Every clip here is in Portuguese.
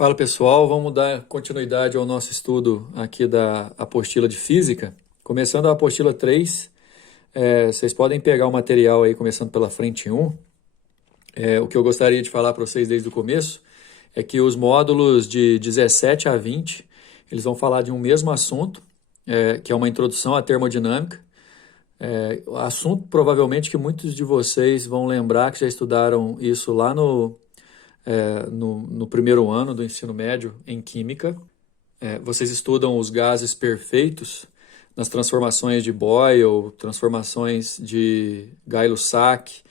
Fala pessoal, vamos dar continuidade ao nosso estudo aqui da apostila de física. Começando a apostila 3, vocês podem pegar o material aí, começando pela frente 1. O que eu gostaria de falar para vocês desde o começo é que os módulos de 17 a 20, eles vão falar de um mesmo assunto, que é uma introdução à termodinâmica. Assunto provavelmente que muitos de vocês vão lembrar que já estudaram isso lá no primeiro ano do ensino médio em Química. Vocês estudam os gases perfeitos nas transformações de Boyle, transformações de Gay-Lussac,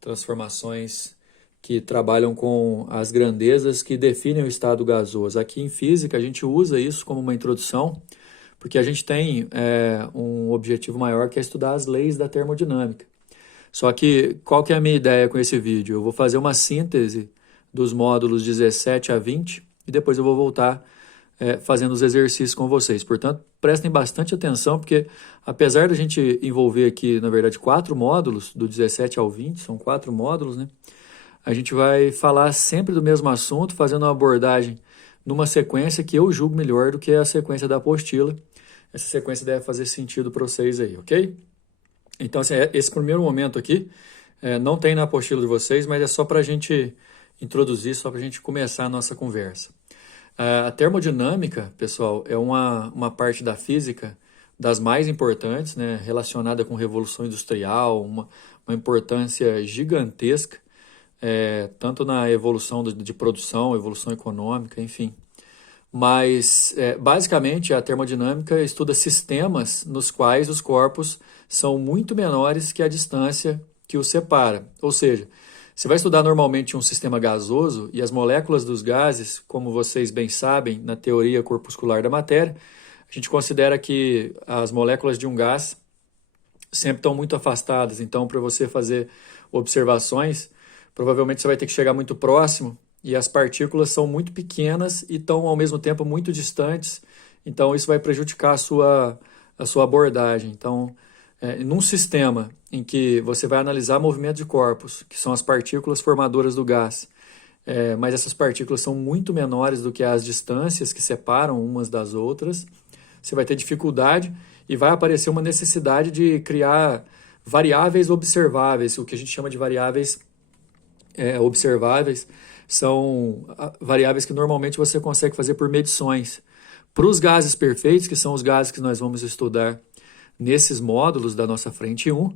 transformações que trabalham com as grandezas que definem o estado gasoso. Aqui em física a gente usa isso como uma introdução, porque a gente tem um objetivo maior que é estudar as leis da termodinâmica. Só que qual que é a minha ideia com esse vídeo? Eu vou fazer uma síntese dos módulos 17 a 20 e depois eu vou voltar fazendo os exercícios com vocês. Portanto, prestem bastante atenção, porque apesar da gente envolver aqui, na verdade, 4 módulos, do 17 ao 20, são 4 módulos, né? A gente vai falar sempre do mesmo assunto, fazendo uma abordagem numa sequência que eu julgo melhor do que a sequência da apostila. Essa sequência deve fazer sentido para vocês aí, ok? Então, assim, esse primeiro momento aqui não tem na apostila de vocês, mas é só para a gente introduzir, só para a gente começar a nossa conversa. A termodinâmica, pessoal, é uma parte da física das mais importantes, né, relacionada com Revolução Industrial, uma importância gigantesca, tanto na evolução de produção, evolução econômica, enfim. Mas, basicamente, a termodinâmica estuda sistemas nos quais os corpos são muito menores que a distância que os separa. Ou seja, você vai estudar normalmente um sistema gasoso e as moléculas dos gases, como vocês bem sabem, na teoria corpuscular da matéria, a gente considera que as moléculas de um gás sempre estão muito afastadas. Então, para você fazer observações, provavelmente você vai ter que chegar muito próximo e as partículas são muito pequenas e estão, ao mesmo tempo, muito distantes. Então, isso vai prejudicar a sua abordagem. Então, num sistema em que você vai analisar movimento de corpos, que são as partículas formadoras do gás, mas essas partículas são muito menores do que as distâncias que separam umas das outras, você vai ter dificuldade e vai aparecer uma necessidade de criar variáveis observáveis. O que a gente chama de variáveis observáveis são variáveis que normalmente você consegue fazer por medições. Para os gases perfeitos, que são os gases que nós vamos estudar nesses módulos da nossa frente 1,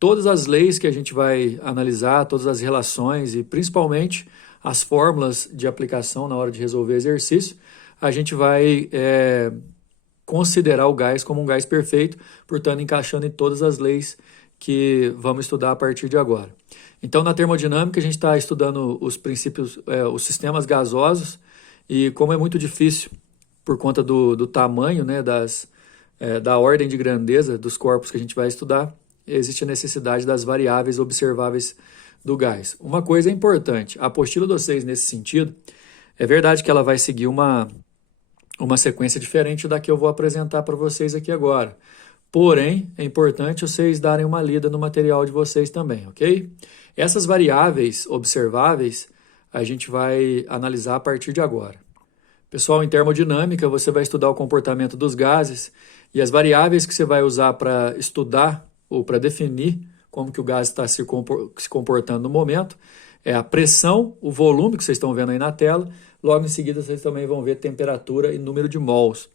todas as leis que a gente vai analisar, todas as relações e principalmente as fórmulas de aplicação na hora de resolver exercício, a gente vai considerar o gás como um gás perfeito, portanto encaixando em todas as leis que vamos estudar a partir de agora. Então, na termodinâmica, a gente está estudando os princípios, os sistemas gasosos, e como é muito difícil, por conta do tamanho, né, da ordem de grandeza dos corpos que a gente vai estudar, existe a necessidade das variáveis observáveis do gás. Uma coisa é importante, a apostila de vocês nesse sentido, é verdade que ela vai seguir uma sequência diferente da que eu vou apresentar para vocês aqui agora. Porém, é importante vocês darem uma lida no material de vocês também, ok? Essas variáveis observáveis a gente vai analisar a partir de agora. Pessoal, em termodinâmica, você vai estudar o comportamento dos gases e as variáveis que você vai usar para estudar ou para definir como que o gás está se comportando no momento é a pressão, o volume que vocês estão vendo aí na tela. Logo em seguida, vocês também vão ver temperatura e número de mols.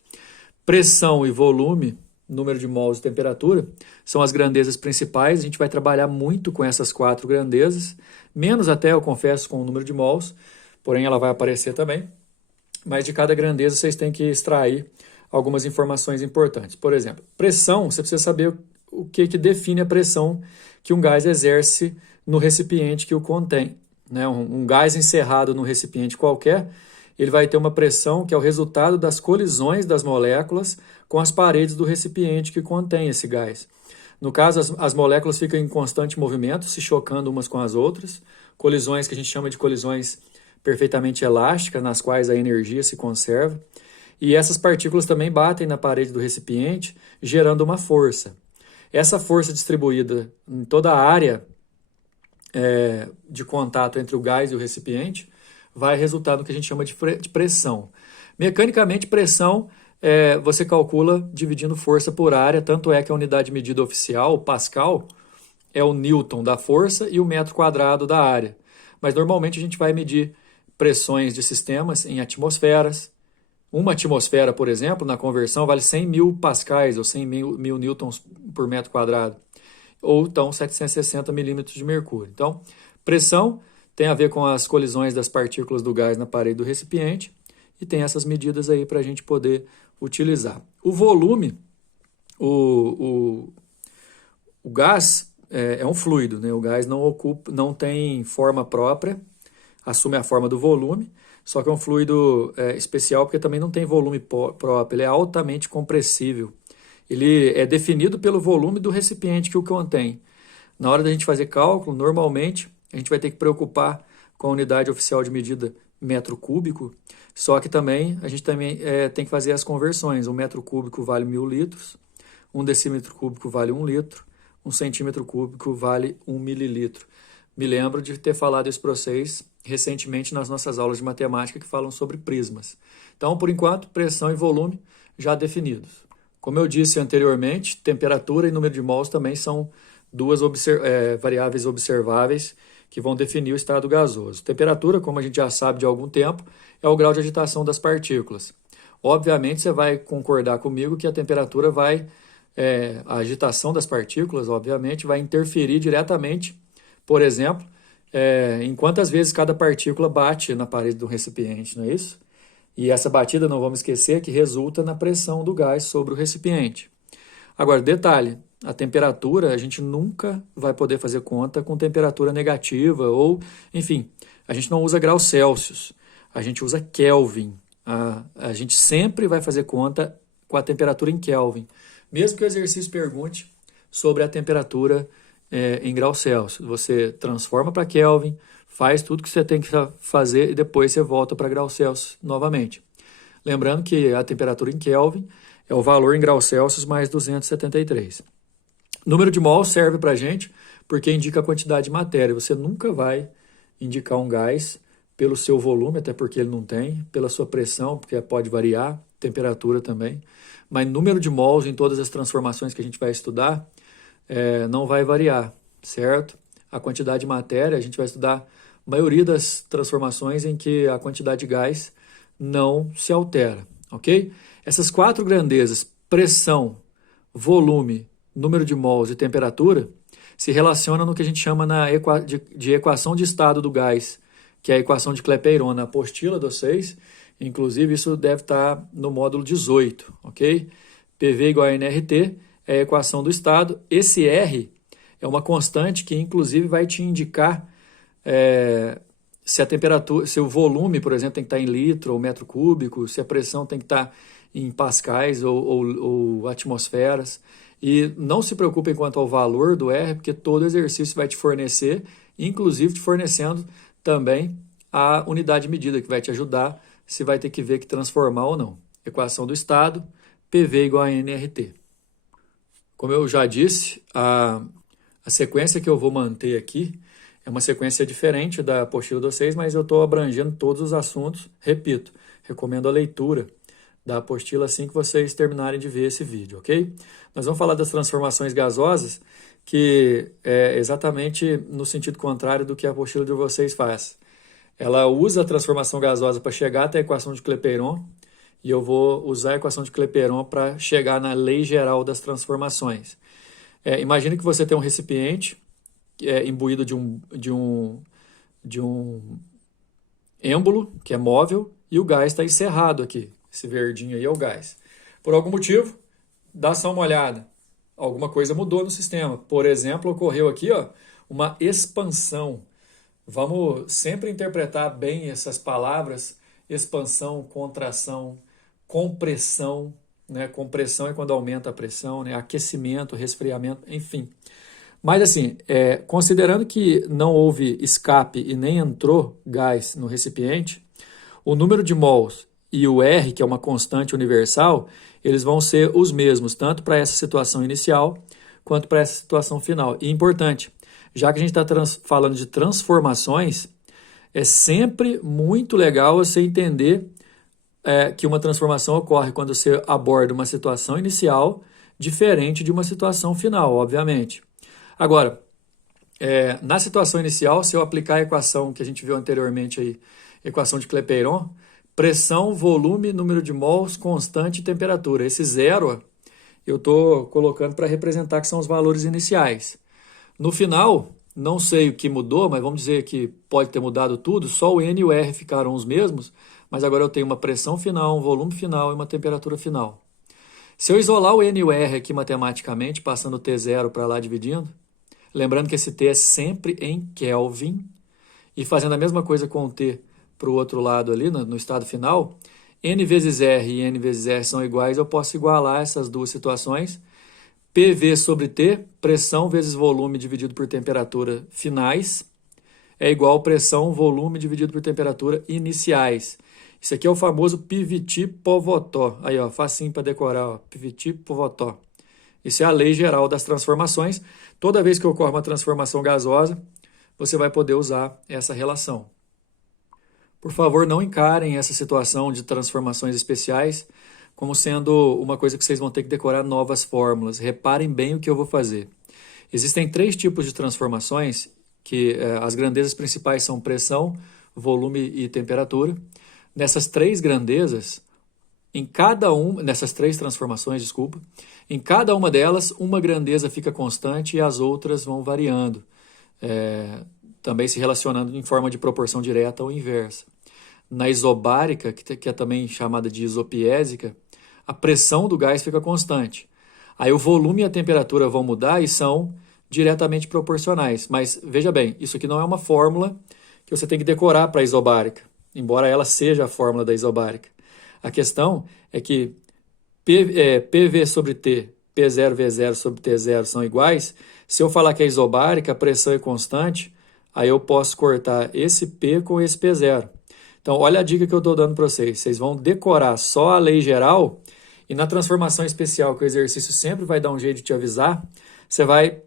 Pressão e volume, número de mols e temperatura, são as grandezas principais. A gente vai trabalhar muito com essas 4 grandezas, menos até, eu confesso, com o número de mols, porém ela vai aparecer também. Mas de cada grandeza vocês têm que extrair algumas informações importantes. Por exemplo, pressão, você precisa saber o que define a pressão que um gás exerce no recipiente que o contém, né? Um gás encerrado num recipiente qualquer, ele vai ter uma pressão que é o resultado das colisões das moléculas com as paredes do recipiente que contém esse gás. No caso, as moléculas ficam em constante movimento, se chocando umas com as outras, colisões que a gente chama de colisões perfeitamente elásticas, nas quais a energia se conserva, e essas partículas também batem na parede do recipiente, gerando uma força. Essa força distribuída em toda a área de contato entre o gás e o recipiente vai resultar no que a gente chama de pressão. Mecanicamente, pressão você calcula dividindo força por área, tanto é que a unidade de medida oficial, o Pascal, é o Newton da força e o metro quadrado da área. Mas normalmente a gente vai medir pressões de sistemas em atmosferas. Uma atmosfera, por exemplo, na conversão vale 100.000 pascais ou 100.000 newtons por metro quadrado, ou então 760 milímetros de mercúrio. Então, pressão tem a ver com as colisões das partículas do gás na parede do recipiente e tem essas medidas aí para a gente poder utilizar. O volume, o gás é um fluido, né? O gás não tem forma própria, assume a forma do volume, só que é um fluido especial porque também não tem volume próprio, ele é altamente compressível. Ele é definido pelo volume do recipiente que o contém. Na hora da gente fazer cálculo, normalmente a gente vai ter que preocupar com a unidade oficial de medida metro cúbico, só que também a gente tem que fazer as conversões. Um metro cúbico vale 1.000 litros, um decímetro cúbico vale 1 litro, um centímetro cúbico vale 1 mililitro. Me lembro de ter falado isso para vocês recentemente nas nossas aulas de matemática que falam sobre prismas. Então, por enquanto, pressão e volume já definidos. Como eu disse anteriormente, temperatura e número de mols também são duas variáveis observáveis que vão definir o estado gasoso. Temperatura, como a gente já sabe de algum tempo, é o grau de agitação das partículas. Obviamente, você vai concordar comigo que a temperatura a agitação das partículas, obviamente, vai interferir diretamente, por exemplo, em quantas vezes cada partícula bate na parede do recipiente, não é isso? E essa batida, não vamos esquecer, que resulta na pressão do gás sobre o recipiente. Agora, detalhe, a temperatura, a gente nunca vai poder fazer conta com temperatura negativa ou, enfim, a gente não usa graus Celsius, a gente usa Kelvin. A gente sempre vai fazer conta com a temperatura em Kelvin, mesmo que o exercício pergunte sobre a temperatura em graus Celsius. Você transforma para Kelvin, faz tudo que você tem que fazer e depois você volta para graus Celsius novamente. Lembrando que a temperatura em Kelvin é o valor em graus Celsius mais 273. Número de mols serve para a gente porque indica a quantidade de matéria. Você nunca vai indicar um gás pelo seu volume, até porque ele não tem, pela sua pressão, porque pode variar, temperatura também. Mas número de mols em todas as transformações que a gente vai estudar não vai variar, certo? A quantidade de matéria, a gente vai estudar a maioria das transformações em que a quantidade de gás não se altera, ok? Essas quatro grandezas, pressão, volume, número de mols e temperatura, se relacionam no que a gente chama de equação de estado do gás, que é a equação de Clapeyron, na apostila de vocês. Inclusive, isso deve estar no módulo 18, ok? PV igual a nRT é a equação do estado. Esse R é uma constante que, inclusive, vai te indicar se a temperatura, se o volume, por exemplo, tem que estar em litro ou metro cúbico, se a pressão tem que estar em pascais ou atmosferas. E não se preocupem quanto ao valor do R, porque todo exercício vai te fornecer, inclusive te fornecendo também a unidade de medida, que vai te ajudar se vai ter que ver que transformar ou não. Equação do estado, PV igual a nRT. Como eu já disse, a sequência que eu vou manter aqui é uma sequência diferente da apostila de vocês, mas eu estou abrangendo todos os assuntos. Repito, recomendo a leitura da apostila assim que vocês terminarem de ver esse vídeo, ok? Nós vamos falar das transformações gasosas, que é exatamente no sentido contrário do que a apostila de vocês faz. Ela usa a transformação gasosa para chegar até a equação de Clapeyron, e eu vou usar a equação de Clapeyron para chegar na lei geral das transformações. Imagine que você tem um recipiente imbuído de um êmbolo, que é móvel, e o gás está encerrado aqui. Esse verdinho aí é o gás. Por algum motivo, dá só uma olhada. Alguma coisa mudou no sistema. Por exemplo, ocorreu aqui uma expansão. Vamos sempre interpretar bem essas palavras: expansão, contração, compressão. Né? Compressão é quando aumenta a pressão, né? Aquecimento, resfriamento, enfim. Mas assim, considerando que não houve escape e nem entrou gás no recipiente, o número de mols e o R, que é uma constante universal, eles vão ser os mesmos, tanto para essa situação inicial quanto para essa situação final. E importante, já que a gente está falando de transformações, É sempre muito legal você entender que uma transformação ocorre quando você aborda uma situação inicial diferente de uma situação final, obviamente. Agora, na situação inicial, se eu aplicar a equação que a gente viu anteriormente aí, equação de Clapeyron, pressão, volume, número de mols, constante e temperatura. Esse zero eu estou colocando para representar que são os valores iniciais. No final, não sei o que mudou, mas vamos dizer que pode ter mudado tudo, só o N e o R ficaram os mesmos, mas agora eu tenho uma pressão final, um volume final e uma temperatura final. Se eu isolar o N e o R aqui matematicamente, passando o T0 para lá dividindo, lembrando que esse T é sempre em Kelvin, e fazendo a mesma coisa com o T para o outro lado ali, no estado final, N vezes R e N vezes R são iguais, eu posso igualar essas duas situações. PV sobre T, pressão vezes volume dividido por temperatura finais, é igual pressão, volume dividido por temperatura iniciais. Isso aqui é o famoso Pivot-Povettot. Aí, ó, facinho para decorar, ó, Pivot-Povettot. Isso é a lei geral das transformações. Toda vez que ocorre uma transformação gasosa, você vai poder usar essa relação. Por favor, não encarem essa situação de transformações especiais como sendo uma coisa que vocês vão ter que decorar novas fórmulas. Reparem bem o que eu vou fazer. Existem 3 tipos de transformações, que as grandezas principais são pressão, volume e temperatura. Nessas 3 grandezas, nessas 3 transformações, desculpa, em cada uma delas, uma grandeza fica constante e as outras vão variando, também se relacionando em forma de proporção direta ou inversa. Na isobárica, que é também chamada de isopiésica, a pressão do gás fica constante. Aí o volume e a temperatura vão mudar e são diretamente proporcionais. Mas veja bem, isso aqui não é uma fórmula que você tem que decorar para a isobárica, embora ela seja a fórmula da isobárica. A questão é que PV sobre T, P0V0 sobre T0 são iguais. Se eu falar que é isobárica, a pressão é constante, aí eu posso cortar esse P com esse P0. Então, olha a dica que eu estou dando para vocês. Vocês vão decorar só a lei geral e na transformação especial, que o exercício sempre vai dar um jeito de te avisar, você vai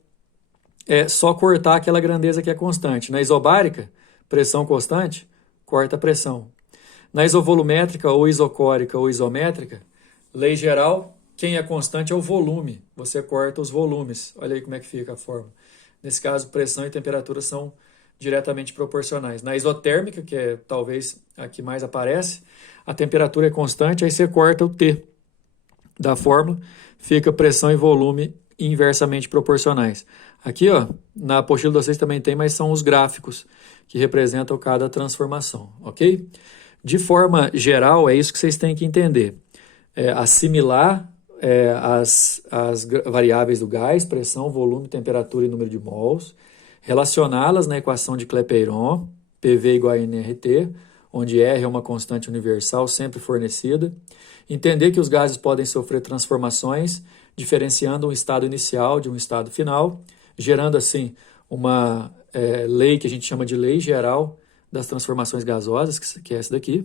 só cortar aquela grandeza que é constante. Na isobárica, pressão constante, corta a pressão. Na isovolumétrica, ou isocórica, ou isométrica, lei geral, quem é constante é o volume. Você corta os volumes. Olha aí como é que fica a fórmula. Nesse caso, pressão e temperatura são diretamente proporcionais. Na isotérmica, que é talvez a que mais aparece, a temperatura é constante, aí você corta o T da fórmula, fica pressão e volume inversamente proporcionais. Aqui, ó, na apostila de vocês também tem, mas são os gráficos que representam cada transformação, ok? De forma geral, é isso que vocês têm que entender. Assimilar as variáveis do gás, pressão, volume, temperatura e número de mols, relacioná-las na equação de Clapeyron, PV igual a nRT, onde R é uma constante universal sempre fornecida. Entender que os gases podem sofrer transformações, diferenciando um estado inicial de um estado final, gerando assim uma lei que a gente chama de lei geral das transformações gasosas, que é essa daqui.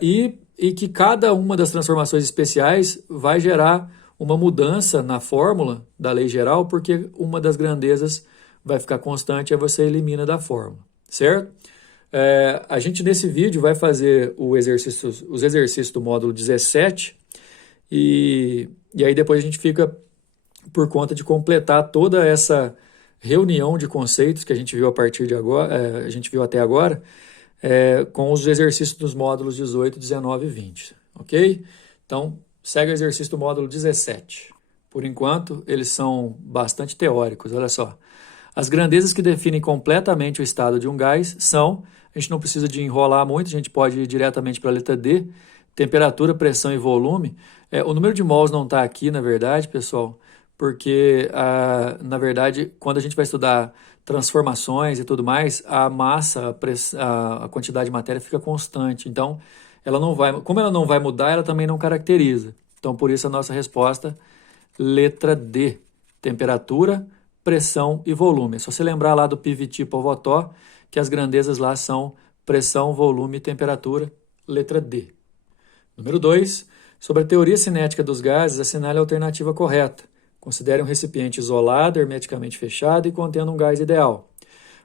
E que cada uma das transformações especiais vai gerar uma mudança na fórmula da lei geral, porque uma das grandezas vai ficar constante e você elimina da fórmula, certo? A gente nesse vídeo vai fazer os exercícios do módulo 17 e aí depois a gente fica por conta de completar toda essa reunião de conceitos que a gente viu a partir de agora, a gente viu até agora, com os exercícios dos módulos 18, 19 e 20, ok? Então, segue o exercício do módulo 17. Por enquanto, eles são bastante teóricos, olha só. As grandezas que definem completamente o estado de um gás são, a gente não precisa de enrolar muito, a gente pode ir diretamente para a letra D, temperatura, pressão e volume. O número de mols não está aqui, na verdade, pessoal, porque, na verdade, quando a gente vai estudar transformações e tudo mais, a massa, a quantidade de matéria fica constante. Então, como ela não vai mudar, ela também não caracteriza. Então, por isso a nossa resposta, letra D, temperatura, pressão e volume. É só você lembrar lá do Pivot-Povettot, que as grandezas lá são pressão, volume e temperatura, letra D. Número 2, sobre a teoria cinética dos gases, assinale a alternativa correta. Considere um recipiente isolado, hermeticamente fechado e contendo um gás ideal.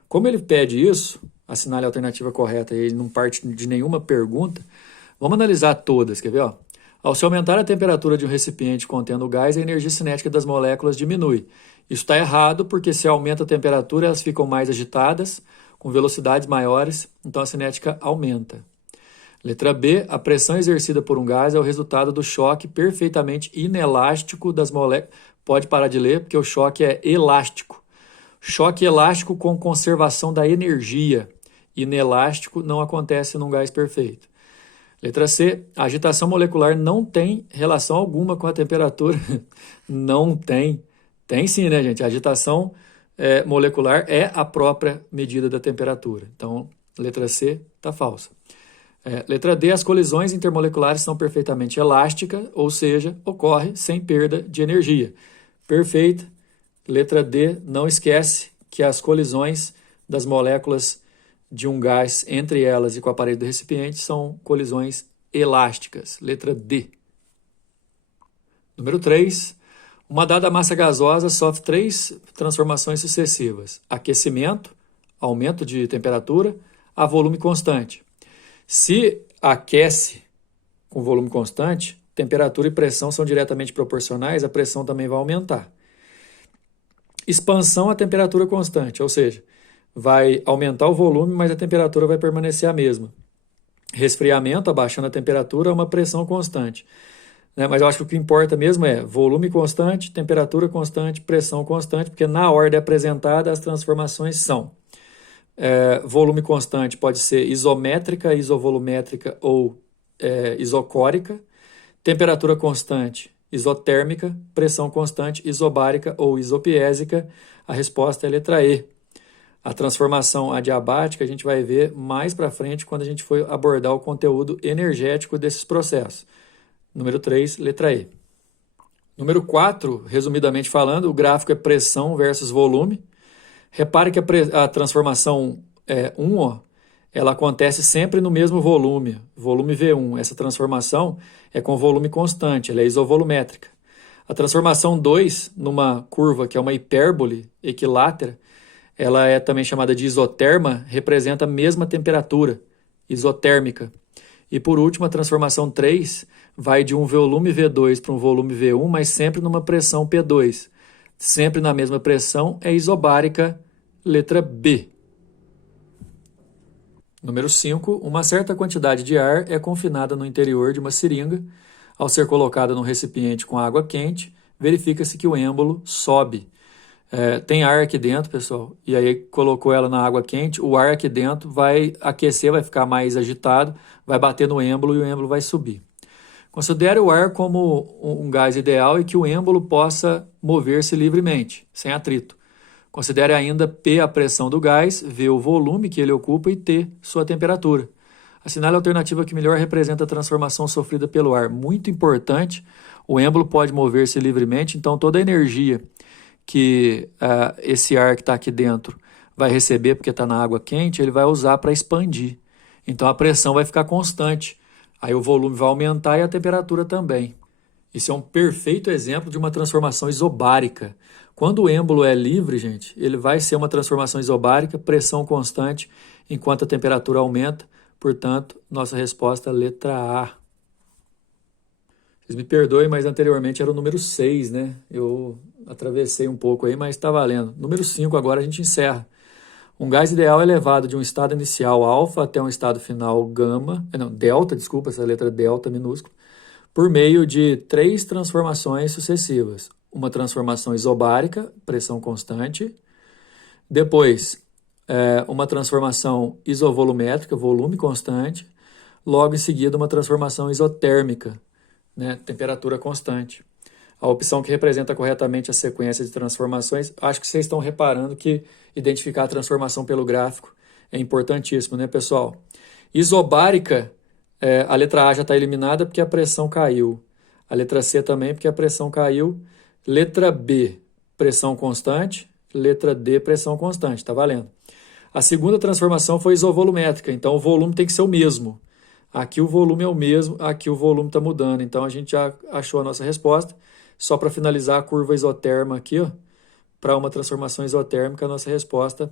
Como ele pede isso, assinale a alternativa correta e ele não parte de nenhuma pergunta, vamos analisar todas, quer ver? Ó? Ao se aumentar a temperatura de um recipiente contendo gás, a energia cinética das moléculas diminui. Isso está errado, porque se aumenta a temperatura, elas ficam mais agitadas, com velocidades maiores, então a cinética aumenta. Letra B, a pressão exercida por um gás é o resultado do choque perfeitamente inelástico das moléculas. Pode parar de ler, porque o choque é elástico. Choque elástico com conservação da energia. Inelástico não acontece num gás perfeito. Letra C, a agitação molecular não tem relação alguma com a temperatura. Não tem. Tem sim, né, gente? A agitação molecular é a própria medida da temperatura. Então, letra C está falsa. Letra D, as colisões intermoleculares são perfeitamente elásticas, ou seja, ocorre sem perda de energia. Perfeita. Letra D, não esquece que as colisões das moléculas de um gás entre elas e com a parede do recipiente são colisões elásticas. Letra D. Número 3. Uma dada massa gasosa sofre 3 transformações sucessivas: aquecimento, aumento de temperatura, a volume constante. Se aquece com volume constante, temperatura e pressão são diretamente proporcionais, a pressão também vai aumentar. Expansão a temperatura constante, ou seja, vai aumentar o volume, mas a temperatura vai permanecer a mesma. Resfriamento, abaixando a temperatura, é uma pressão constante. Mas eu acho que o que importa mesmo é volume constante, temperatura constante, pressão constante, porque na ordem apresentada as transformações são volume constante pode ser isométrica, isovolumétrica ou isocórica. Temperatura constante, isotérmica. Pressão constante, isobárica ou isopiésica. A resposta é a letra E. A transformação adiabática a gente vai ver mais para frente quando a gente for abordar o conteúdo energético desses processos. Número 3, letra E. Número 4, resumidamente falando, o gráfico é pressão versus volume. Repare que a transformação 1, ela acontece sempre no mesmo volume, volume V1. Essa transformação é com volume constante, ela é isovolumétrica. A transformação 2, numa curva que é uma hipérbole equilátera, ela é também chamada de isoterma, representa a mesma temperatura, isotérmica. E por último, a transformação 3 vai de um volume V2 para um volume V1, mas sempre numa pressão P2. Sempre na mesma pressão, é isobárica, letra B. Número 5. Uma certa quantidade de ar é confinada no interior de uma seringa. Ao ser colocada num recipiente com água quente, verifica-se que o êmbolo sobe. Tem ar aqui dentro, pessoal, e aí colocou ela na água quente, o ar aqui dentro vai aquecer, vai ficar mais agitado, vai bater no êmbolo e o êmbolo vai subir. Considere o ar como um gás ideal e que o êmbolo possa mover-se livremente, sem atrito. Considere ainda P a pressão do gás, V o volume que ele ocupa e T sua temperatura. Assinale a alternativa que melhor representa a transformação sofrida pelo ar. Muito importante, o êmbolo pode mover-se livremente, então toda a energia que esse ar que está aqui dentro vai receber, porque está na água quente, ele vai usar para expandir. Então a pressão vai ficar constante. Aí o volume vai aumentar e a temperatura também. Isso é um perfeito exemplo de uma transformação isobárica. Quando o êmbolo é livre, gente, ele vai ser uma transformação isobárica, pressão constante, enquanto a temperatura aumenta. Portanto, nossa resposta é letra A. Vocês me perdoem, mas anteriormente era o número 6, né? Eu atravessei um pouco aí, mas está valendo. Número 5, agora a gente encerra. Um gás ideal é levado de um estado inicial alfa até um estado final delta, desculpa, essa letra delta minúscula, por meio de 3 transformações sucessivas. Uma transformação isobárica, pressão constante. Depois, uma transformação isovolumétrica, volume constante. Logo em seguida, uma transformação isotérmica, temperatura constante. A opção que representa corretamente a sequência de transformações, acho que vocês estão reparando que identificar a transformação pelo gráfico é importantíssimo, né, pessoal? Isobárica, a letra A já está eliminada porque a pressão caiu. A letra C também porque a pressão caiu. Letra B, pressão constante. Letra D, pressão constante, tá valendo. A segunda transformação foi isovolumétrica, então o volume tem que ser o mesmo. Aqui o volume é o mesmo, aqui o volume está mudando. Então a gente já achou a nossa resposta. Só para finalizar a curva isoterma aqui, para uma transformação isotérmica, a nossa resposta